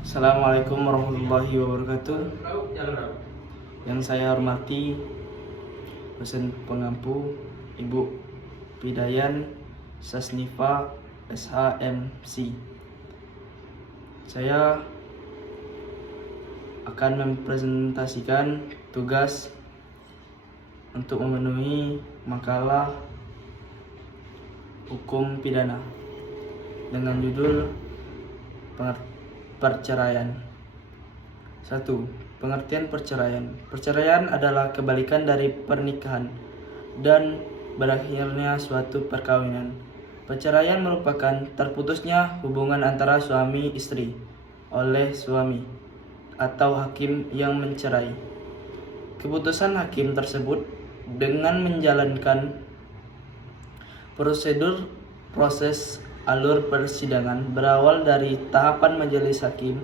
Assalamualaikum warahmatullahi wabarakatuh. Yang saya hormati dosen pengampu Ibu Pidayan Sasnifa SHMC. Saya akan mempresentasikan tugas untuk memenuhi makalah hukum pidana dengan judul perceraian. 1. Pengertian perceraian. Perceraian adalah kebalikan dari pernikahan dan berakhirnya suatu perkawinan. Perceraian merupakan terputusnya hubungan antara suami istri oleh suami atau hakim yang mencerai. Keputusan hakim tersebut dengan menjalankan proses alur persidangan berawal dari tahapan majelis hakim,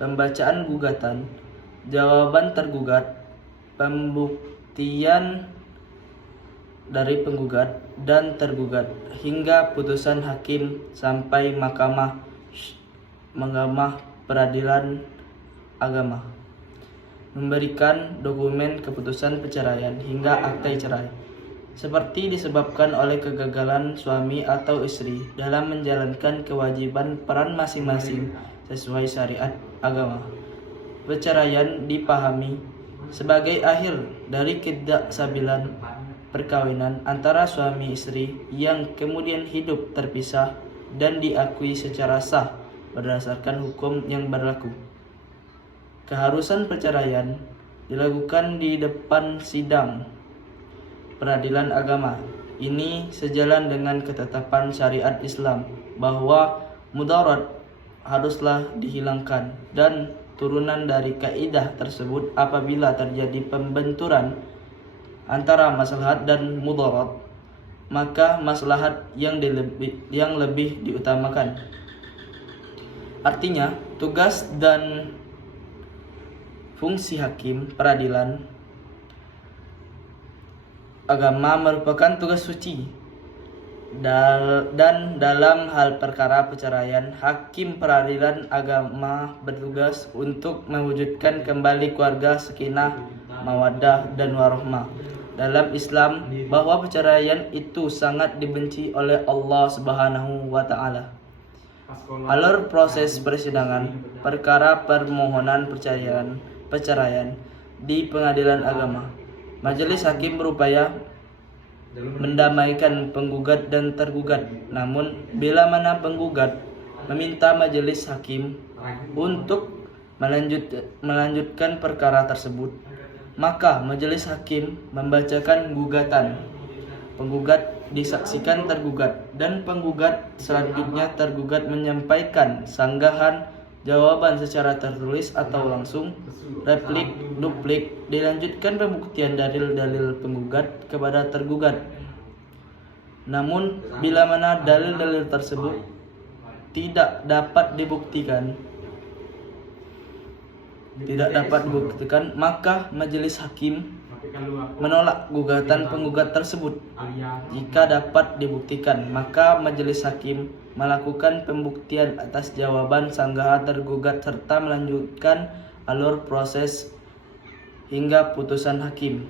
pembacaan gugatan, jawaban tergugat, pembuktian dari penggugat dan tergugat, hingga putusan hakim sampai mahkamah peradilan agama memberikan dokumen keputusan perceraian hingga akta cerai, seperti disebabkan oleh kegagalan suami atau istri dalam menjalankan kewajiban peran masing-masing sesuai syariat agama. Perceraian dipahami sebagai akhir dari ketidakstabilan perkawinan antara suami istri yang kemudian hidup terpisah dan diakui secara sah berdasarkan hukum yang berlaku. Keharusan perceraian dilakukan di depan sidang peradilan agama. Ini sejalan dengan ketetapan syariat Islam bahwa mudarat haruslah dihilangkan, dan turunan dari kaidah tersebut apabila terjadi pembenturan antara maslahat dan mudarat, maka maslahat yang lebih diutamakan. Artinya, tugas dan fungsi hakim peradilan agama merupakan tugas suci, dan dalam hal perkara perceraian, hakim peradilan agama bertugas untuk mewujudkan kembali keluarga sakinah, mawaddah, dan warahmah. Dalam Islam, bahwa perceraian itu sangat dibenci oleh Allah Subhanahu wa Ta'ala. Alur proses persidangan perkara permohonan perceraian di pengadilan agama. Majelis hakim berupaya mendamaikan penggugat dan tergugat. Namun, bila mana penggugat meminta majelis hakim untuk melanjutkan perkara tersebut, maka majelis hakim membacakan gugatan. Penggugat disaksikan tergugat, dan penggugat selanjutnya tergugat menyampaikan sanggahan jawaban secara tertulis atau langsung, replik, duplik. Dilanjutkan pembuktian dalil-dalil penggugat kepada tergugat. Namun, bila mana dalil-dalil tersebut tidak dapat dibuktikan, maka majelis hakim menolak gugatan penggugat tersebut. Jika dapat dibuktikan, maka majelis hakim melakukan pembuktian atas jawaban sanggahan tergugat serta melanjutkan alur proses hingga putusan hakim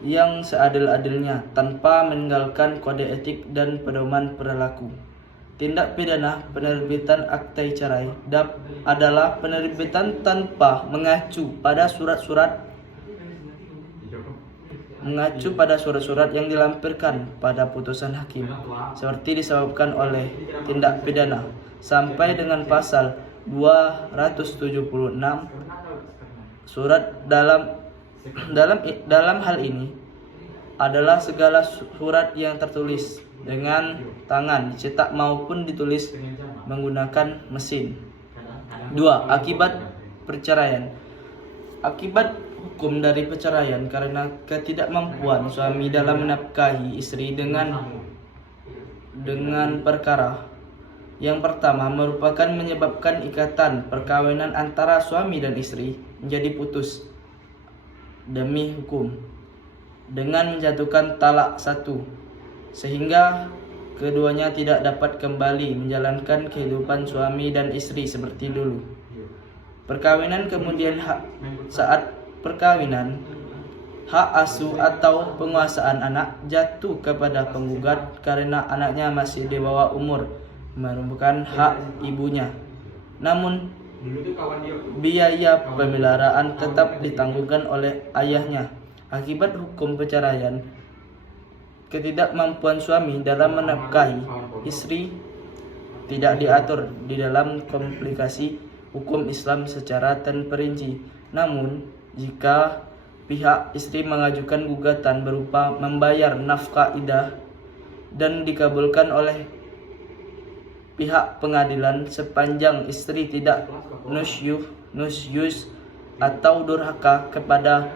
yang seadil-adilnya tanpa meninggalkan kode etik dan pedoman perilaku. Tindak pidana penerbitan akta cerai adalah penerbitan tanpa mengacu pada surat-surat yang dilampirkan pada putusan hakim, seperti disebabkan oleh tindak pidana sampai dengan pasal 276 surat. Dalam hal ini adalah segala surat yang tertulis dengan tangan, dicetak maupun ditulis menggunakan mesin. 2. Akibat perceraian. Akibat hukum dari perceraian karena ketidakmampuan suami dalam menafkahi istri dengan perkara. Yang pertama merupakan menyebabkan ikatan perkawinan antara suami dan istri menjadi putus demi hukum dengan menjatuhkan talak satu, sehingga keduanya tidak dapat kembali menjalankan kehidupan suami dan istri seperti dulu. Perkawinan kemudian saat perkawinan, hak asuh atau penguasaan anak jatuh kepada penggugat karena anaknya masih di bawah umur, merupakan hak ibunya. Namun, biaya pemeliharaan tetap ditanggungkan oleh ayahnya. Akibat hukum perceraian, ketidakmampuan suami dalam menafkahi istri tidak diatur di dalam komplikasi hukum Islam secara terperinci. Namun, jika pihak istri mengajukan gugatan berupa membayar nafkah iddah dan dikabulkan oleh pihak pengadilan sepanjang istri tidak nusyuz atau durhaka kepada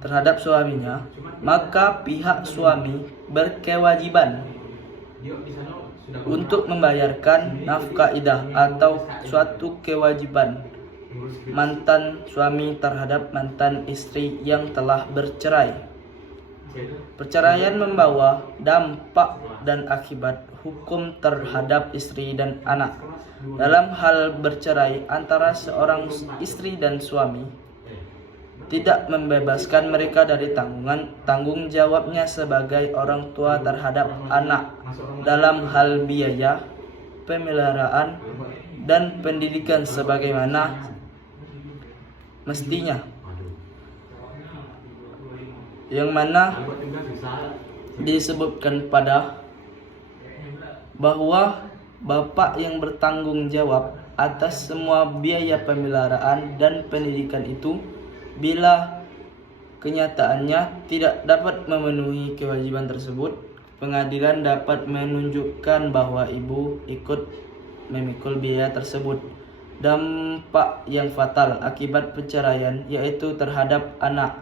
terhadap suaminya, maka pihak suami berkewajiban untuk membayarkan nafkah iddah atau suatu kewajiban mantan suami terhadap mantan istri yang telah bercerai. Perceraian membawa dampak dan akibat hukum terhadap istri dan anak. Dalam hal bercerai antara seorang istri dan suami, tidak membebaskan mereka dari tanggung jawabnya sebagai orang tua terhadap anak dalam hal biaya, pemeliharaan, dan pendidikan sebagaimana mestinya, yang mana disebutkan bahwa bapak yang bertanggung jawab atas semua biaya pemeliharaan dan pendidikan itu, bila kenyataannya tidak dapat memenuhi kewajiban tersebut, pengadilan dapat menunjukkan bahwa ibu ikut memikul biaya tersebut. Dampak yang fatal akibat perceraian, yaitu terhadap anak,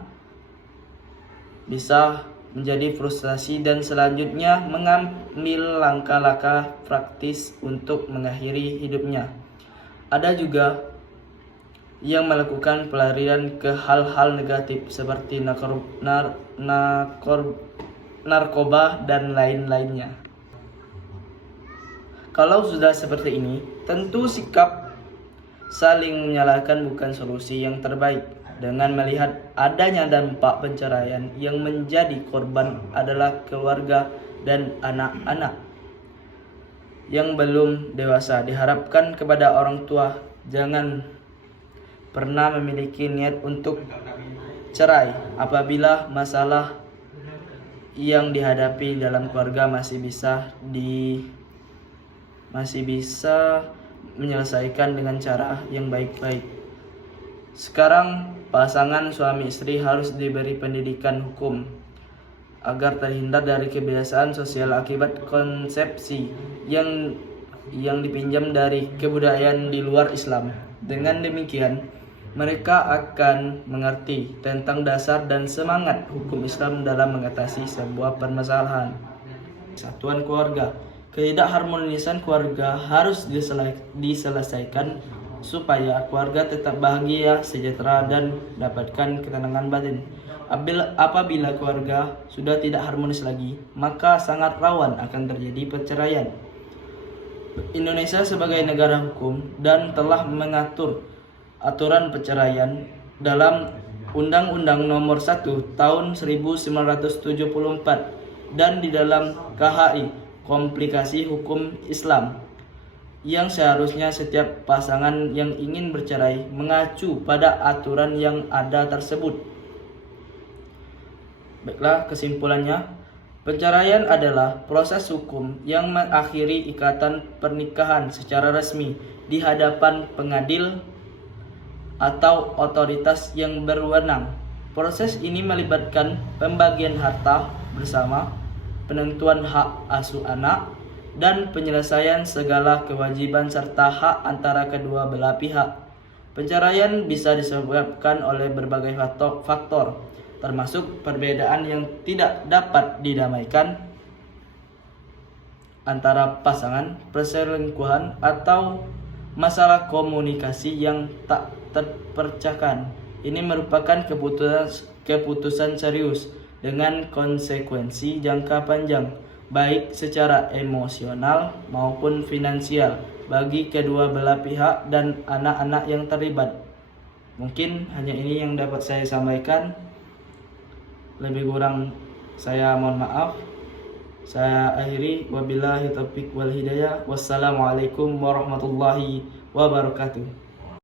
bisa menjadi frustasi dan selanjutnya mengambil langkah-langkah praktis untuk mengakhiri hidupnya. Ada juga yang melakukan pelarian ke hal-hal negatif seperti narkoba dan lain-lainnya. Kalau sudah seperti ini, tentu sikap saling menyalahkan bukan solusi yang terbaik. Dengan melihat adanya dampak perceraian, yang menjadi korban adalah keluarga dan anak-anak yang belum dewasa, diharapkan kepada orang tua jangan pernah memiliki niat untuk cerai apabila masalah yang dihadapi dalam keluarga masih bisa menyelesaikan dengan cara yang baik-baik. Sekarang pasangan suami istri harus diberi pendidikan hukum agar terhindar dari kebiasaan sosial akibat konsepsi yang dipinjam dari kebudayaan di luar Islam. Dengan demikian, mereka akan mengerti tentang dasar dan semangat hukum Islam dalam mengatasi sebuah permasalahan. Kesatuan keluarga. Ketidakharmonisan keluarga harus diselesaikan supaya keluarga tetap bahagia, sejahtera, dan mendapatkan ketenangan batin. Apabila keluarga sudah tidak harmonis lagi, maka sangat rawan akan terjadi perceraian. Indonesia sebagai negara hukum dan telah mengatur aturan perceraian dalam Undang-Undang Nomor 1 Tahun 1974 dan di dalam KHI, Komplikasi Hukum Islam, yang seharusnya setiap pasangan yang ingin bercerai mengacu pada aturan yang ada tersebut. Baiklah, kesimpulannya, perceraian adalah proses hukum yang mengakhiri ikatan pernikahan secara resmi di hadapan pengadil atau otoritas yang berwenang. Proses ini melibatkan pembagian harta bersama, penentuan hak asuh anak, dan penyelesaian segala kewajiban serta hak antara kedua belah pihak. Perceraian bisa disebabkan oleh berbagai faktor, termasuk perbedaan yang tidak dapat didamaikan antara pasangan, perselingkuhan, atau masalah komunikasi yang tak terpecahkan. Ini merupakan keputusan serius dengan konsekuensi jangka panjang, baik secara emosional maupun finansial bagi kedua belah pihak dan anak-anak yang terlibat. Mungkin hanya ini yang dapat saya sampaikan. Lebih kurang saya mohon maaf. Saya akhiri, wabillahi taufiq wal hidayah. Wassalamualaikum warahmatullahi wabarakatuh.